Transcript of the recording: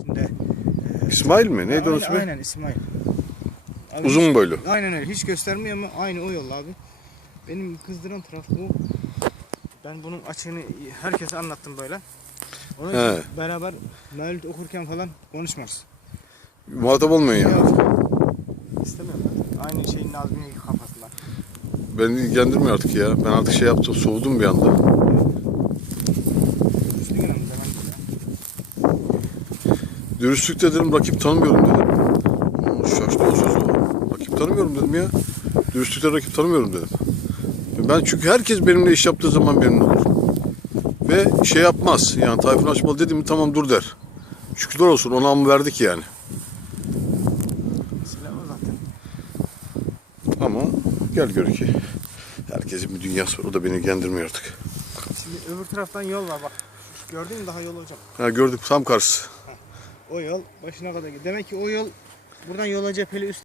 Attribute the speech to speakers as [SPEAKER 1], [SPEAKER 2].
[SPEAKER 1] içinde. e,
[SPEAKER 2] İsmail mi? Neydi onun ismi?
[SPEAKER 1] Aynen İsmail. Abi
[SPEAKER 2] Uzun
[SPEAKER 1] hiç-
[SPEAKER 2] boylu.
[SPEAKER 1] Aynen öyle. Hiç göstermiyor ama aynı o yol abi. Benim kızdıran taraf bu. Ben bunun açığını herkese anlattım böyle. Onun
[SPEAKER 2] He.
[SPEAKER 1] için beraber mevlüt okurken falan konuşmaz.
[SPEAKER 2] Muhatap olmuyor yani.
[SPEAKER 1] Ya, istemiyorum ben. Aynı şeyin Nazmi'nin kafasında.
[SPEAKER 2] Beni ilgilendirmiyor artık ya. Ben artık şey yaptım. Soğudum bir anda.
[SPEAKER 1] Ya.
[SPEAKER 2] Dürüstlük dedim. Rakip tanımıyorum dedim. Şaştı o söz o. Rakip tanımıyorum dedim ya. Dürüstlükte rakip tanımıyorum dedim. Ben çünkü herkes benimle iş yaptığı zaman memnun olur. Ve şey yapmaz. Yani Tayfun Açmalı dedim mi tamam dur der. Şükürler olsun ona mı verdik yani. Ama gel gör ki. Herkesin bir dünyası var. O da beni ilgilendirmiyor artık.
[SPEAKER 1] Şimdi öbür taraftan yol var bak. Gördün mü daha yol hocam?
[SPEAKER 2] Ha, gördük tam karşısı.
[SPEAKER 1] O yol başına kadar gidiyor. Demek ki o yol buradan yola cepheli üst